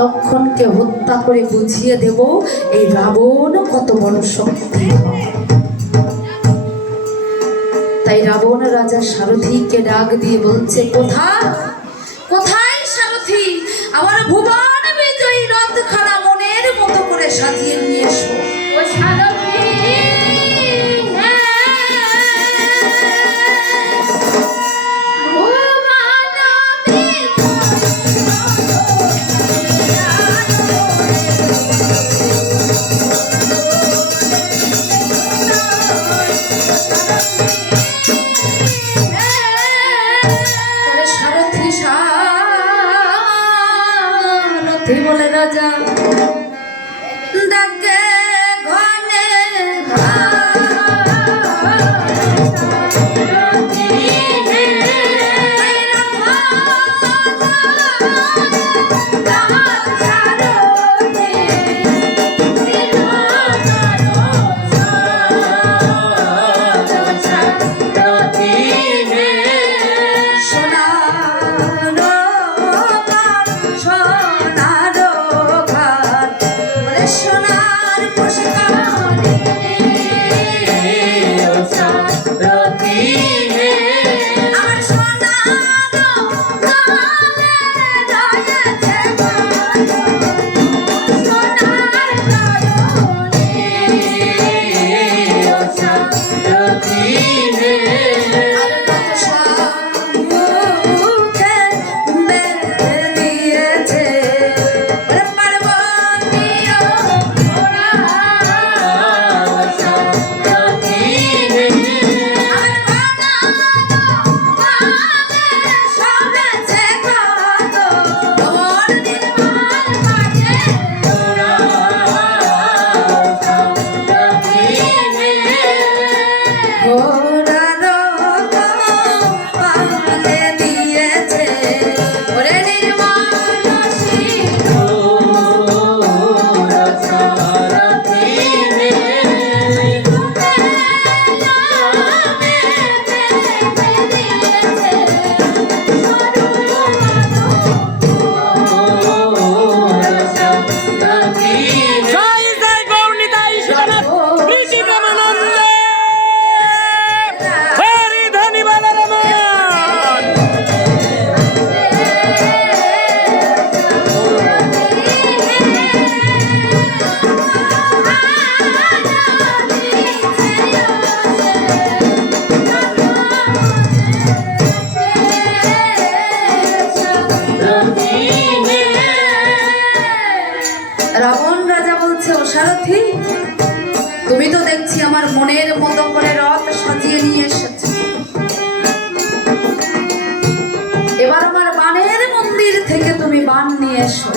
লক্ষণকে হত্যা করে বুঝিয়ে দেব এই রাবণ কত বড় শক্তি। তাই রাবণ রাজা সারথীকে ডাক দিয়ে বলছে, কোথায় কোথায় সারথী, আমার ভুবন বিজয়ী রথখানা মনের মতো করে সাজিয়ে নিয়ে এসো। ও সারথী, বলে রাজা ডাকে ঘনে সারথী, তুমি তো দেখছি আমার মনের মতো করে রথ সাজিয়ে নিয়ে এসেছো, এবার আমার বানের মন্দির থেকে তুমি বান নিয়ে এসো।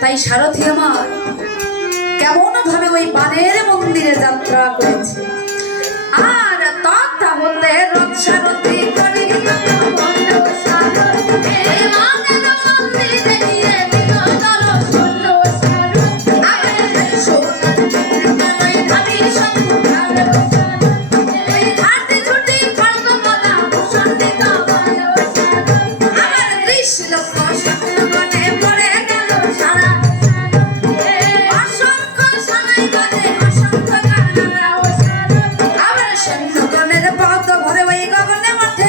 তাই সারথী আমার কেমন ভাবে ওই বানের মন্দিরে যাত্রা করেছে, আর তথা হতে রথ সারথী করি আবার সৈন্যগণের পদ ভরে ওই গগনে মাঠে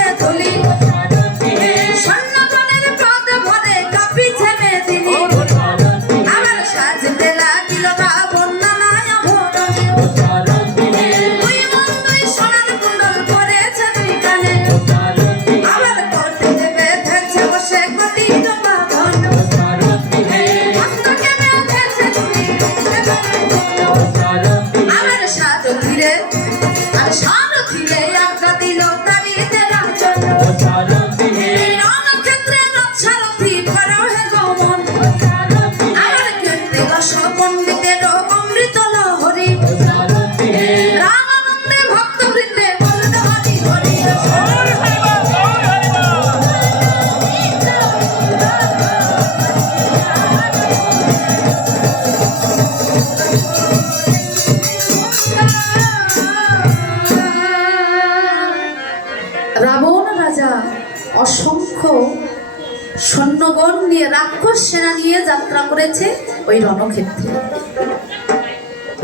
রাক্ষস সেনা নিয়ে যাত্রা করেছে ওই রণক্ষেত্রে।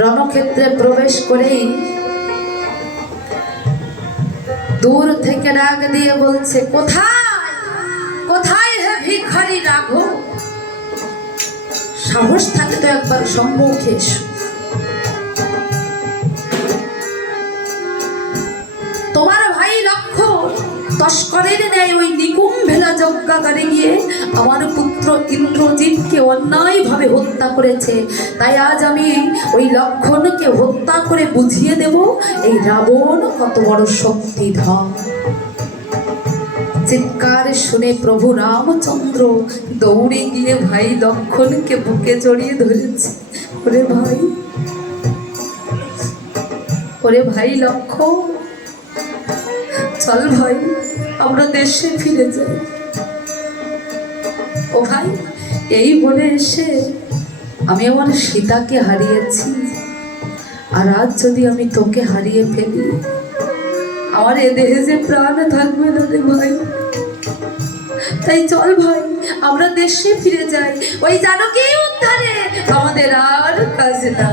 রণক্ষেত্রে প্রবেশ করেই দূর থেকে ডাক দিয়ে বলছে, কোথায় কোথায় হে ভিখারি রাঘব, সাহস থাকে তো একবার সম্মুখে এসো। তোমার ভাই লক্ষণ তস্করের ন্যায় ওই নিকুম্ভেলা যজ্ঞাগারে গিয়ে আমার পুত্র ইন্দ্রজিৎকে অন্যায়ভাবে হত্যা করেছে। তাই আজ আমি ওই লক্ষণকে হত্যা করে বুঝিয়ে দেব এই রাবণ কত বড় শক্তিধর। চিৎকার শুনে প্রভু রামচন্দ্র দৌড়ে গিয়ে ভাই লক্ষণকে বুকে জড়িয়ে ধরেছে। ওরে ভাই, ওরে ভাই লক্ষণ, চল ভাই আমরা দেশে ফিরে যাই। ও ভাই, এই বলে এসে আমি আমার সীতাকে হারিয়েছি, আর আজ যদি আমি তোকে হারিয়ে ফেলি আমার এ দেহে যে প্রাণ থাকবে না রে ভাই। তাই চল ভাই আমরা দেশে ফিরে যাই, ওই জানকী উদ্ধারে আমাদের আর কাজ না।